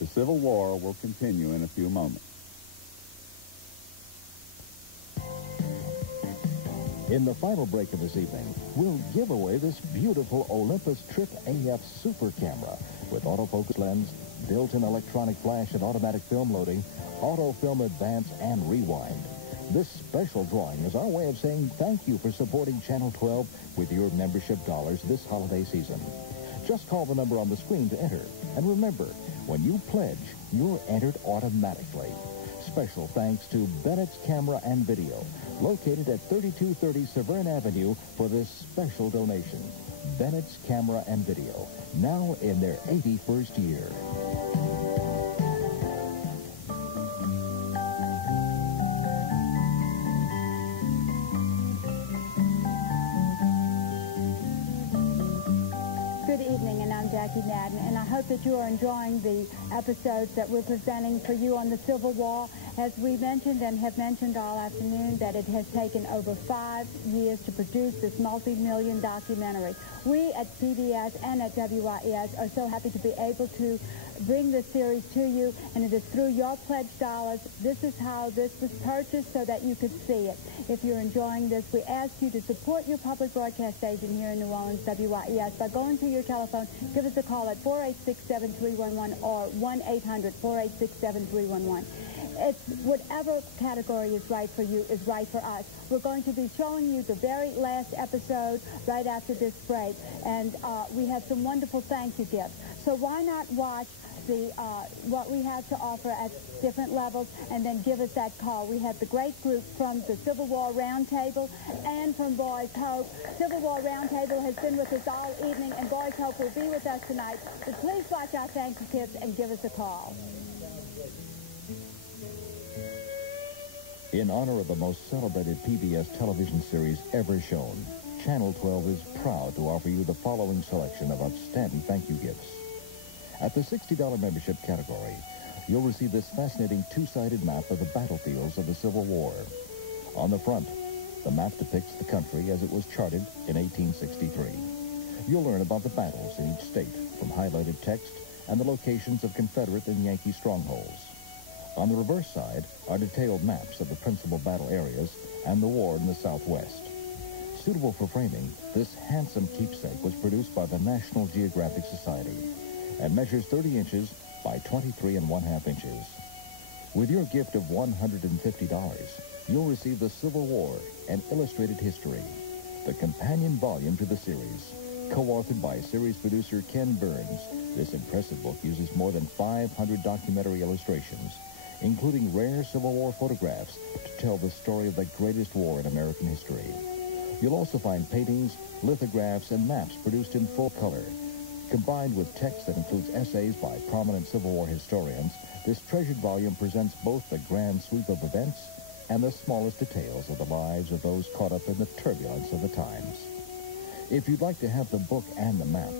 The Civil War will continue in a few moments. In the final break of this evening, we'll give away this beautiful Olympus Trick AF Super Camera with autofocus lens, built-in electronic flash and automatic film loading, autofilm advance, and rewind. This special drawing is our way of saying thank you for supporting Channel 12 with your membership dollars this holiday season. Just call the number on the screen to enter. And remember, when you pledge, you're entered automatically. Special thanks to Bennett's Camera and Video, located at 3230 Severn Avenue, for this special donation. Bennett's Camera and Video, now in their 81st year. Good evening, and I'm Jackie Madden, and I hope that you are enjoying the episodes that we're presenting for you on the Civil War. As we mentioned and have mentioned all afternoon, that it has taken over 5 years to produce this multi-million documentary. We at PBS and at WYES are so happy to be able to bring this series to you, and it is through your pledge dollars. This is how this was purchased so that you could see it. If you're enjoying this, we ask you to support your public broadcast station here in New Orleans, WYES, by going to your telephone. Give us a call at 486-7311 or 1-800-486-7311. It's whatever category is right for you is right for us. We're going to be showing you the very last episode right after this break, and we have some wonderful thank you gifts. So why not watch what we have to offer at different levels, and then give us that call. We have the great group from the Civil War Roundtable and from Boys Hope. Civil War Roundtable has been with us all evening, and Boys Hope will be with us tonight. So please watch our thank you gifts and give us a call. In honor of the most celebrated PBS television series ever shown, Channel 12 is proud to offer you the following selection of outstanding thank you gifts. At the $60 membership category, you'll receive this fascinating two-sided map of the battlefields of the Civil War. On the front, the map depicts the country as it was charted in 1863. You'll learn about the battles in each state from highlighted text and the locations of Confederate and Yankee strongholds. On the reverse side are detailed maps of the principal battle areas and the war in the Southwest. Suitable for framing, this handsome keepsake was produced by the National Geographic Society and measures 30 inches by 23½ inches. With your gift of $150, you'll receive The Civil War, an illustrated history, the companion volume to the series. Co-authored by series producer Ken Burns, this impressive book uses more than 500 documentary illustrations, including rare Civil War photographs to tell the story of the greatest war in American history. You'll also find paintings, lithographs, and maps produced in full color. Combined with text that includes essays by prominent Civil War historians, this treasured volume presents both the grand sweep of events and the smallest details of the lives of those caught up in the turbulence of the times. If you'd like to have the book and the map,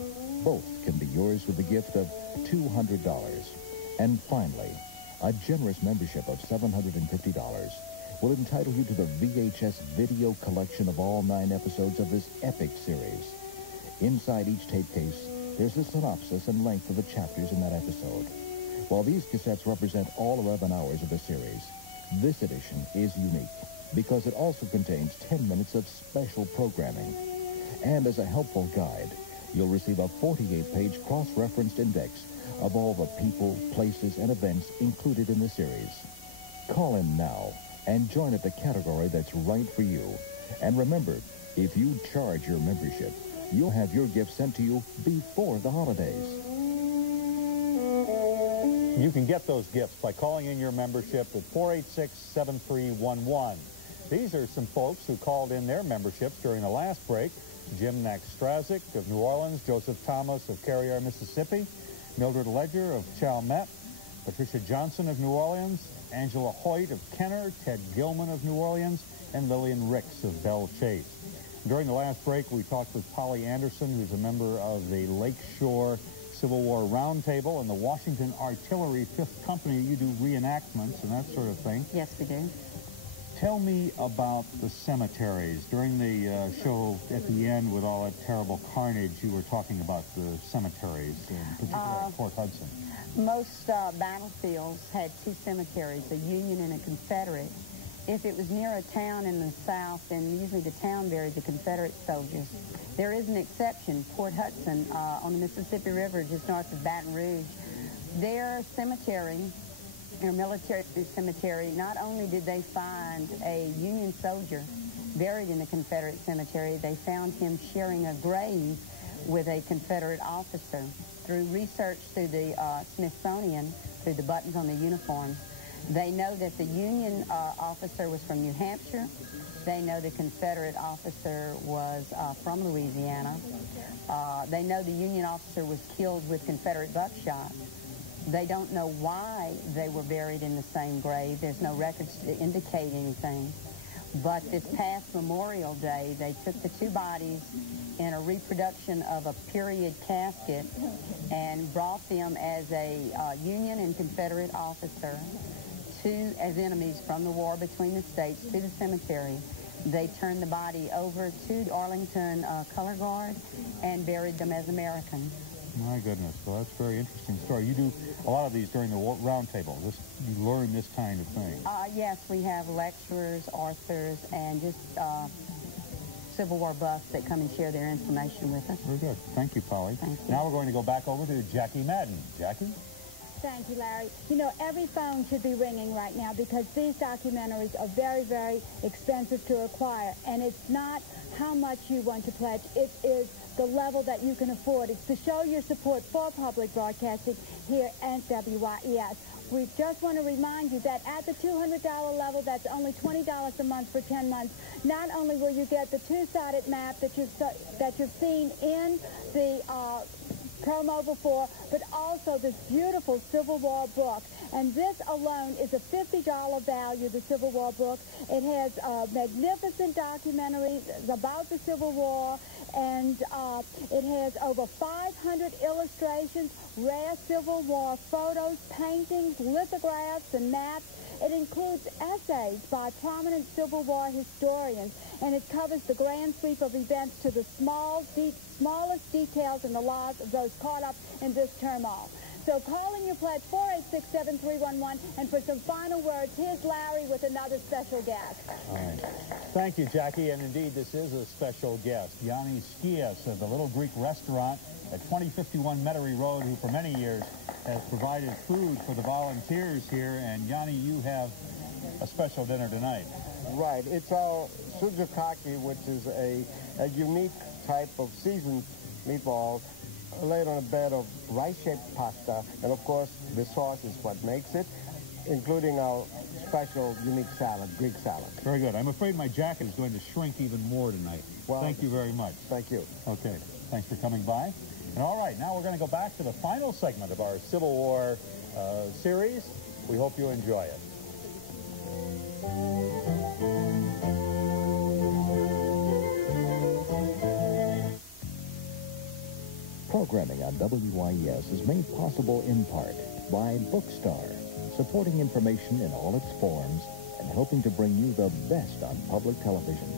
both can be yours with the gift of $200. And finally, a generous membership of $750 will entitle you to the VHS video collection of all 9 episodes of this epic series. Inside each tape case, there's a synopsis and length of the chapters in that episode. While these cassettes represent all 11 hours of the series, this edition is unique because it also contains 10 minutes of special programming. And as a helpful guide, you'll receive a 48-page cross-referenced index of all the people, places, and events included in the series. Call in now and join at the category that's right for you. And remember, if you charge your membership, you'll have your gift sent to you before the holidays. You can get those gifts by calling in your membership at 486-7311. These are some folks who called in their memberships during the last break. Jim Nack-Strazik of New Orleans, Joseph Thomas of Carriere, Mississippi, Mildred Ledger of Chalmette, Patricia Johnson of New Orleans, Angela Hoyt of Kenner, Ted Gilman of New Orleans, and Lillian Ricks of Belle Chase. During the last break, we talked with Polly Anderson, who's a member of the Lakeshore Civil War Roundtable and the Washington Artillery 5th Company. You do reenactments and that sort of thing. Yes, we do. Tell me about the cemeteries. During the show at the end with all that terrible carnage, you were talking about the cemeteries, in particular at Port Hudson. Most battlefields had two cemeteries, a Union and a Confederate. If it was near a town in the South, then usually the town buried the Confederate soldiers. There is an exception, Port Hudson on the Mississippi River just north of Baton Rouge. Their cemetery, their military cemetery, not only did they find a Union soldier buried in the Confederate cemetery, they found him sharing a grave with a Confederate officer. Through research through the Smithsonian, through the buttons on the uniforms, they know that the Union officer was from New Hampshire. They know the Confederate officer was from Louisiana. They know the Union officer was killed with Confederate buckshot. They don't know why they were buried in the same grave. There's no records to indicate anything. But this past Memorial Day, they took the two bodies in a reproduction of a period casket and brought them as a Union and Confederate officer as enemies from the war between the states to the cemetery. They turned the body over to Arlington Color Guard and buried them as Americans. My goodness. Well, that's a very interesting story. You do a lot of these during the round table. You learn this kind of thing. Yes, we have lecturers, authors, and just Civil War buffs that come and share their information with us. Very good. Thank you, Polly. Thank you. Now we're going to go back over to Jackie Madden. Jackie? Thank you, Larry. You know, every phone should be ringing right now because these documentaries are very, very expensive to acquire. And it's not how much you want to pledge. It is the level that you can afford. It's to show your support for public broadcasting here at WYES. We just want to remind you that at the $200 level, that's only $20 a month for 10 months. Not only will you get the two-sided map that you've seen in the promo before, but also this beautiful Civil War book. And this alone is a $50 value, the Civil War book. It has magnificent documentaries about the Civil War, and it has over 500 illustrations, rare Civil War photos, paintings, lithographs, and maps. It includes essays by prominent Civil War historians, and it covers the grand sweep of events to the smallest details in the lives of those caught up in this turmoil. So call in your pledge, 486-7311, and for some final words, here's Larry with another special guest. All right. Thank you, Jackie, and indeed this is a special guest, Yanni Skias of the Little Greek Restaurant at 2051 Metairie Road, who for many years has provided food for the volunteers here. And Yanni, you have a special dinner tonight. Right. It's our suzukaki, which is a unique type of seasoned meatballs laid on a bed of rice-shaped pasta. And, of course, the sauce is what makes it, including our special unique salad, Greek salad. Very good. I'm afraid my jacket is going to shrink even more tonight. Well, thank you very much. Thank you. Okay. Thanks for coming by. And all right, now we're going to go back to the final segment of our Civil War series. We hope you enjoy it. Programming on WYES is made possible in part by Bookstar, supporting information in all its forms and helping to bring you the best on public television.